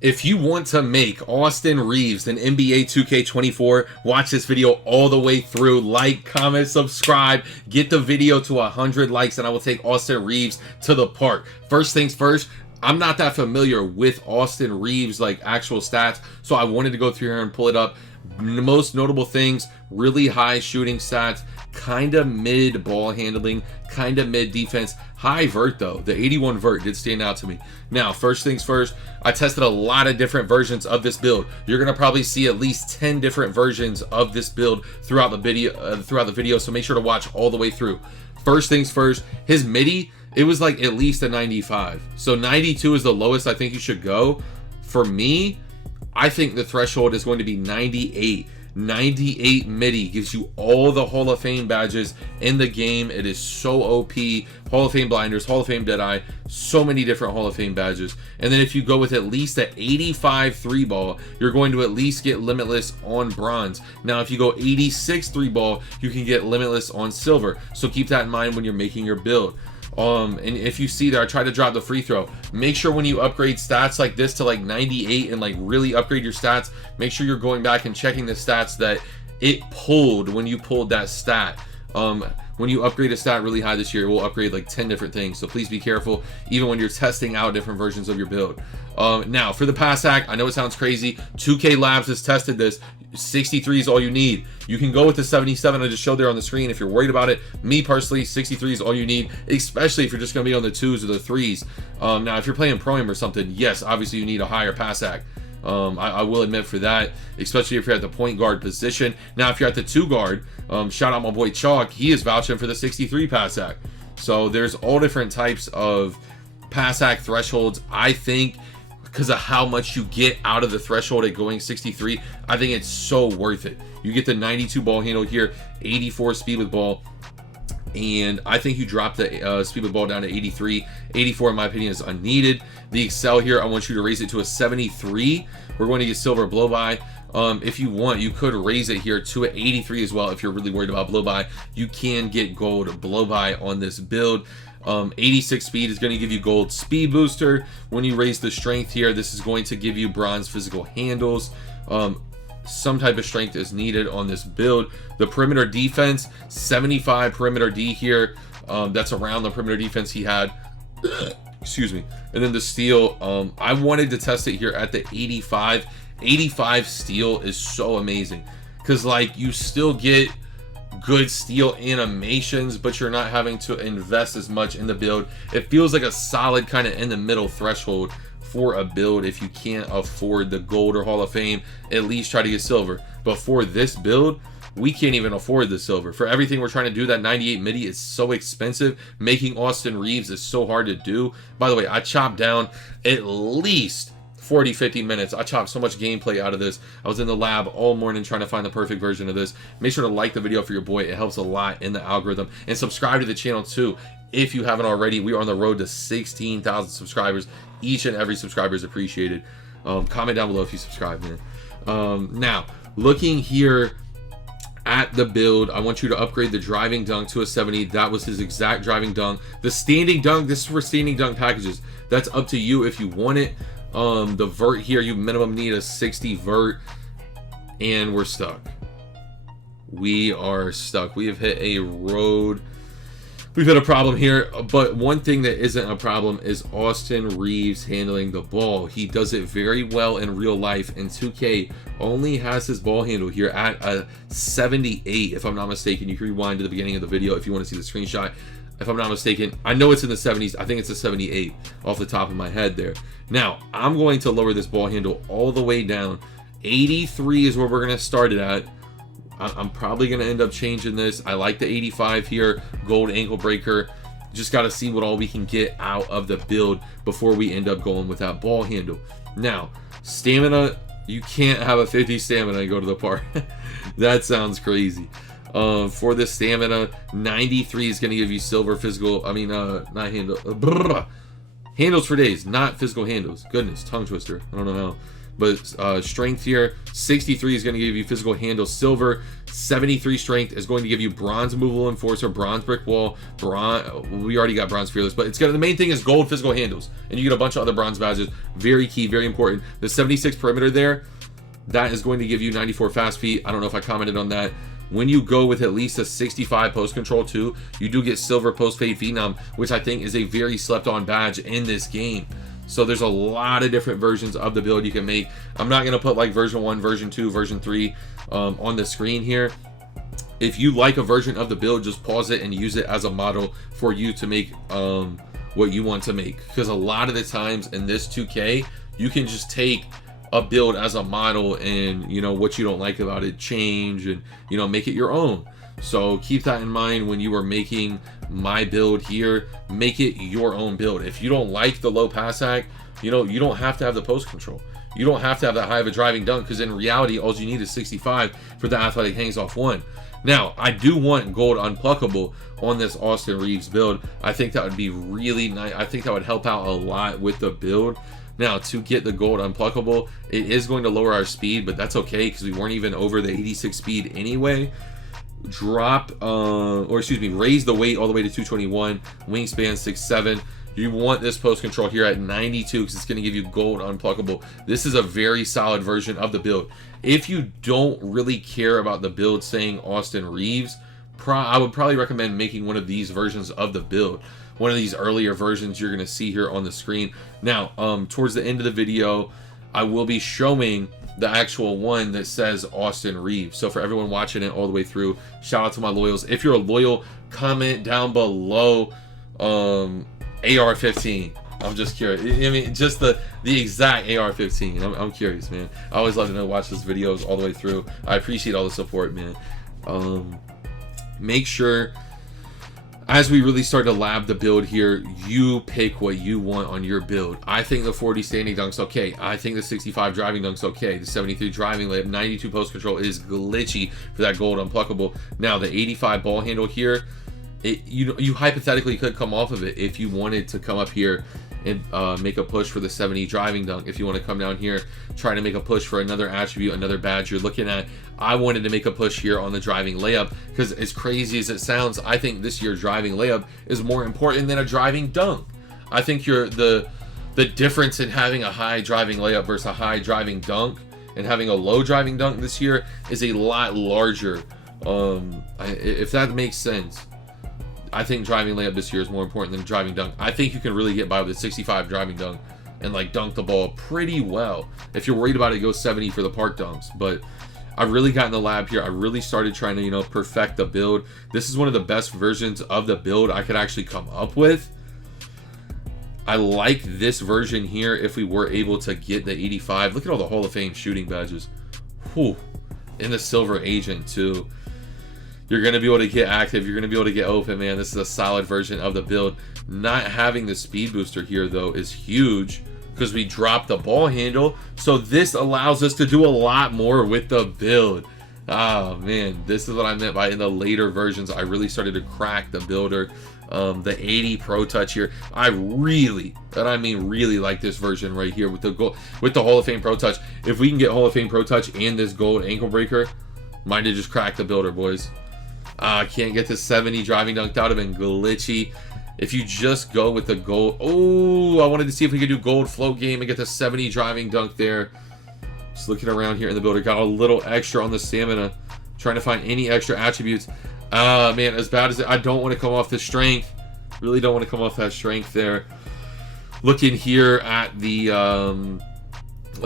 If you want to make Austin Reaves an NBA 2K24, watch this video all the way through. Like, comment, subscribe. Get the video to 100 likes and I will take Austin Reaves to the park. First things first, I'm not that familiar with Austin Reaves, like actual stats, so I wanted to go through here and pull it up. The most notable things, really high shooting stats, kind of mid ball handling, kind of mid defense, high vert though. The 81 vert did stand out to me. Now, first things first, I tested a lot of different versions of this build. You're gonna probably see at least 10 different versions of this build throughout the video, so make sure to watch all the way through. First things first, his MIDI, it was like at least a 95. So 92 is the lowest I think you should go. For me, I think the threshold is going to be 98. 98 MIDI gives you all the Hall of Fame badges in the game. It is so OP. Hall of Fame blinders, Hall of Fame Deadeye, so many different Hall of Fame badges. And then if you go with at least an 85 3 ball, you're going to at least get Limitless on bronze. Now, if you go 86 3 ball, you can get Limitless on silver. So keep that in mind when you're making your build. And if you see there, I try to drop the free throw. Make sure when you upgrade stats like this to like 98 and like really upgrade your stats, make sure you're going back and checking the stats that it pulled when you pulled that stat. When you upgrade a stat really high this year, it will upgrade like 10 different things. So please be careful, even when you're testing out different versions of your build. Now, for the pass hack, I know it sounds crazy. 2K Labs has tested this. 63 is all you need. You can go with the 77 I just showed there on the screen if you're worried about it. Me personally, 63 is all you need, especially if you're just going to be on the 2s or the 3s. Now, if you're playing Pro-Am or something, yes, obviously you need a higher pass hack. I will admit for that, especially if you're at the point guard position. Now, if you're at the 2 guard, shout out my boy Chalk. He is vouching for the 63 pass hack. So there's all different types of pass hack thresholds. I think because of how much you get out of the threshold at going 63, I think it's so worth it. You get the 92 ball handle here, 84 speed with ball, and I think you drop the speed with ball down to 83. 84 in my opinion is unneeded. The excel here, I want you to raise it to a 73. We're going to get silver blow by. If you want, you could raise it here to an 83 as well. If you're really worried about blow by, you can get gold blow by on this build. 86 speed is going to give you gold speed booster. When you raise the strength here, this is going to give you bronze physical handles. Some type of strength is needed on this build. The perimeter defense, 75 perimeter D here. That's around the perimeter defense he had. Excuse me. And then the steal, I wanted to test it here at the 85. 85 steal is so amazing because like you still get good steal animations, but you're not having to invest as much in the build. It feels like a solid kind of in the middle threshold for a build. If you can't afford the gold or Hall of Fame, at least try to get silver. But for this build, we can't even afford the silver. For everything we're trying to do, that 98 MIDI is so expensive. Making Austin Reaves is so hard to do. By the way, I chopped down at least 40-50 minutes. I chopped so much gameplay out of this. I was in the lab all morning trying to find the perfect version of this. Make sure to like the video for your boy. It helps a lot in the algorithm. And subscribe to the channel too if you haven't already. We are on the road to 16,000 subscribers. Each and every subscriber is appreciated. Comment down below if you subscribe, man. Now, looking here at the build, I want you to upgrade the driving dunk to a 70. That was his exact driving dunk. The standing dunk, this is for standing dunk packages. That's up to you if you want it. The vert here, you minimum need a 60 vert, and we're stuck. We are stuck. We have hit a road. We've hit a problem here, but one thing that isn't a problem is Austin Reaves handling the ball. He does it very well in real life, and 2K only has his ball handle here at a 78, if I'm not mistaken. You can rewind to the beginning of the video if you want to see the screenshot. If I'm not mistaken, I know it's in the 70s. I think it's a 78 off the top of my head there. Now, I'm going to lower this ball handle all the way down. 83 is where we're going to start it at. I'm probably going to end up changing this. I like the 85 here. Gold ankle breaker. Just got to see what all we can get out of the build before we end up going with that ball handle. Now, stamina. You can't have a 50 stamina and go to the park. That sounds crazy. For the stamina, 93 is going to give you silver physical, not handle, Handles for days, not physical handles. Goodness, tongue twister. I don't know how. But strength here, 63 is going to give you physical handles. Silver, 73 strength is going to give you bronze movable enforcer, bronze brick wall, bronze. We already got bronze fearless, but it's gonna. The main thing is gold physical handles, and you get a bunch of other bronze badges. Very key, very important. The 76 perimeter there, that is going to give you 94 fast feet. I don't know if I commented on that. When you go with at least a 65 post control too, you do get silver post fade phenom, which I think is a very slept on badge in this game. So there's a lot of different versions of the build you can make. I'm not going to put like version 1, version 2, version 3 on the screen here. If you like a version of the build, just pause it and use it as a model for you to make what you want to make. Because a lot of the times in this 2K, you can just take a build as a model and, you know, what you don't like about it, change and, you know, make it your own. So keep that in mind when you are making my build here. Make it your own build. If you don't like the low pass hack, you know, you don't have to have the post control. You don't have to have that high of a driving dunk, because in reality, all you need is 65 for the athletic hangs off 1. Now, I do want gold unpluckable on this Austin Reaves build. I think that would be really nice. I think that would help out a lot with the build. Now, to get the gold unpluckable, it is going to lower our speed, but that's okay because we weren't even over the 86 speed anyway. Raise the weight all the way to 221, wingspan 6'7". You want this post control here at 92 because it's going to give you gold unpluckable. This is a very solid version of the build. If you don't really care about the build saying Austin Reaves, I would probably recommend making one of these versions of the build. One of these earlier versions you're going to see here on the screen. Now, towards the end of the video, I will be showing the actual one that says Austin Reaves. So for everyone watching it all the way through, shout out to my loyals. If you're a loyal, comment down below AR-15. I'm just curious. I mean, just the exact AR-15. I'm curious, man. I always love to watch those videos all the way through. I appreciate all the support, man. Make sure, as we really start to lab the build here, you pick what you want on your build. I think the 40 standing dunk's okay. I think the 65 driving dunk's okay. The 73 driving layup, 92 post control is glitchy for that gold unpluckable. Now the 85 ball handle here, you hypothetically could come off of it if you wanted to come up here and make a push for the 70 driving dunk. If you want to come down here, try to make a push for another attribute, another badge you're looking at. I wanted to make a push here on the driving layup because, as crazy as it sounds, I think this year's driving layup is more important than a driving dunk. I think the difference in having a high driving layup versus a high driving dunk and having a low driving dunk this year is a lot larger. If that makes sense. I think driving layup this year is more important than driving dunk. I think you can really get by with a 65 driving dunk and like dunk the ball pretty well. If you're worried about it, go 70 for the park dunks. But I've really got in the lab here. I really started trying to, you know, perfect the build. This is one of the best versions of the build I could actually come up with. I like this version here if we were able to get the 85. Look at all the Hall of Fame shooting badges. Whew. And the silver agent too. You're going to be able to get active. You're going to be able to get open, man. This is a solid version of the build. Not having the speed booster here, though, is huge because we dropped the ball handle. So this allows us to do a lot more with the build. Oh, man. This is what I meant by in the later versions, I really started to crack the builder. The 80 Pro Touch here. I really, and I mean really, like this version right here with the gold, with the Hall of Fame Pro Touch. If we can get Hall of Fame Pro Touch and this gold ankle breaker, might have just cracked the builder, boys. I can't get the 70 driving dunk. That would have been glitchy. If you just go with the gold. Oh, I wanted to see if we could do gold float game and get the 70 driving dunk there. Just looking around here in the builder. Got a little extra on the stamina. Trying to find any extra attributes. Man, as bad as it, I don't want to come off the strength. Really don't want to come off that strength there. Looking here at the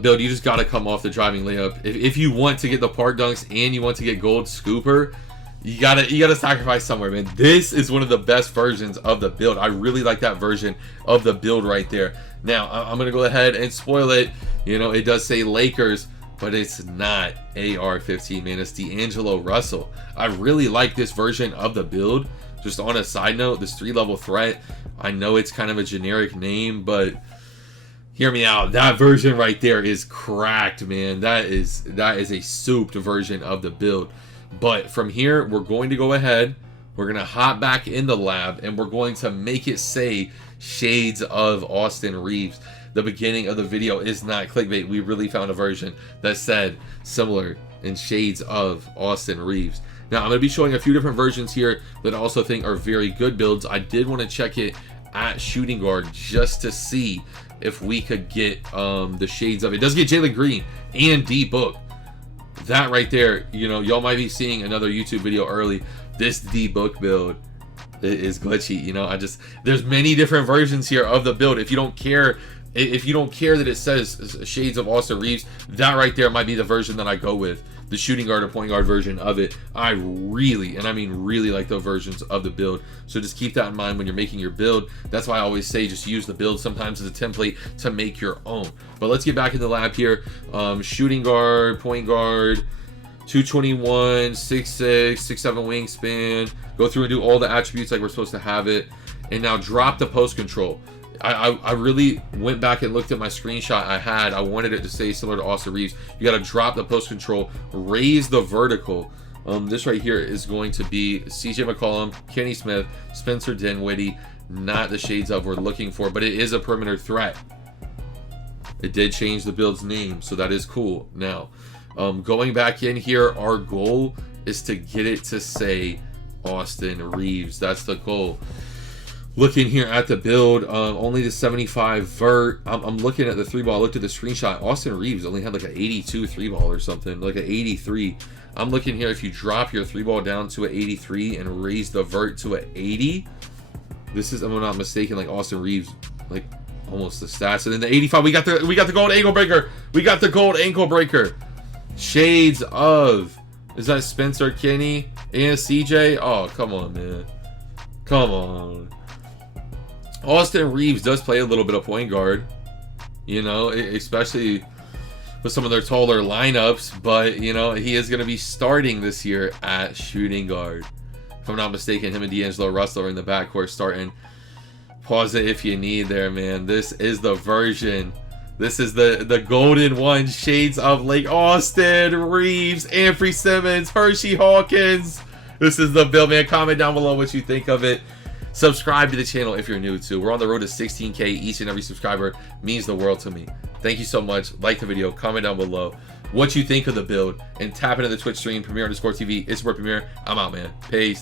build, you just got to come off the driving layup. If you want to get the park dunks and you want to get gold scooper, you gotta sacrifice somewhere, man. This is one of the best versions of the build. I really like that version of the build right there. Now, I'm gonna go ahead and spoil it. You know, it does say Lakers, but it's not AR-15, man. It's D'Angelo Russell. I really like this version of the build. Just on a side note, this 3-level threat, I know it's kind of a generic name, but hear me out. That version right there is cracked, man. That is a souped version of the build. But from here, we're going to go ahead, we're going to hop back in the lab, and we're going to make it say shades of Austin Reaves. The beginning of the video is not clickbait. We really found a version that said similar in shades of Austin Reaves. Now, I'm going to be showing a few different versions here that I also think are very good builds. I did want to check it at shooting guard just to see if we could get the shades of it. It does get Jalen Green and D Book. That right there, you know, y'all might be seeing another YouTube video early. This D Book build is glitchy, you know. There's many different versions here of the build. If you don't care that it says shades of Austin Reaves, that right there might be the version that I go with. The shooting guard or point guard version of it. I really, and I mean really, like those versions of the build. So just keep that in mind when you're making your build. That's why I always say just use the build sometimes as a template to make your own. But let's get back in the lab here. Shooting guard, point guard, 221, 6'6", 6'7" wingspan. Go through and do all the attributes like we're supposed to have it. And now drop the post control. I really went back and looked at my screenshot I had. I wanted it to say similar to Austin Reaves. You got to drop the post control, raise the vertical. This right here is going to be CJ McCollum, Kenny Smith, Spencer Dinwiddie. Not the shades of we're looking for, but it is a perimeter threat. It did change the build's name, so that is cool. Now, going back in here, our goal is to get it to say Austin Reaves. That's the goal. Looking here at the build, only the 75 vert. I'm looking at the 3-ball. I looked at the screenshot. Austin Reaves only had like an 82 3-ball or something, like an 83. I'm looking here. If you drop your 3-ball down to an 83 and raise the vert to an 80, this is, if I'm not mistaken, like Austin Reaves, like almost the stats. And then the 85, we got the gold ankle breaker. We got the gold ankle breaker. Shades of, is that Spencer, Kenny, and CJ? Oh, come on, man. Come on. Austin Reaves does play a little bit of point guard, you know, especially with some of their taller lineups, but, you know, he is going to be starting this year at shooting guard. If I'm not mistaken, him and D'Angelo Russell are in the backcourt starting. Pause it if you need there, man. This is the version. This is the golden one. Shades of Lake Austin Reaves, Anfernee Simons, Hershey Hawkins. This is the build, man. Comment down below what you think of it. Subscribe to the channel if you're new too. We're on the road to 16K. Each and every subscriber means the world to me. Thank you so much. Like the video, comment down below what you think of the build, and tap into the Twitch stream, Premier_TV. It's Premier. I'm out, man. Peace.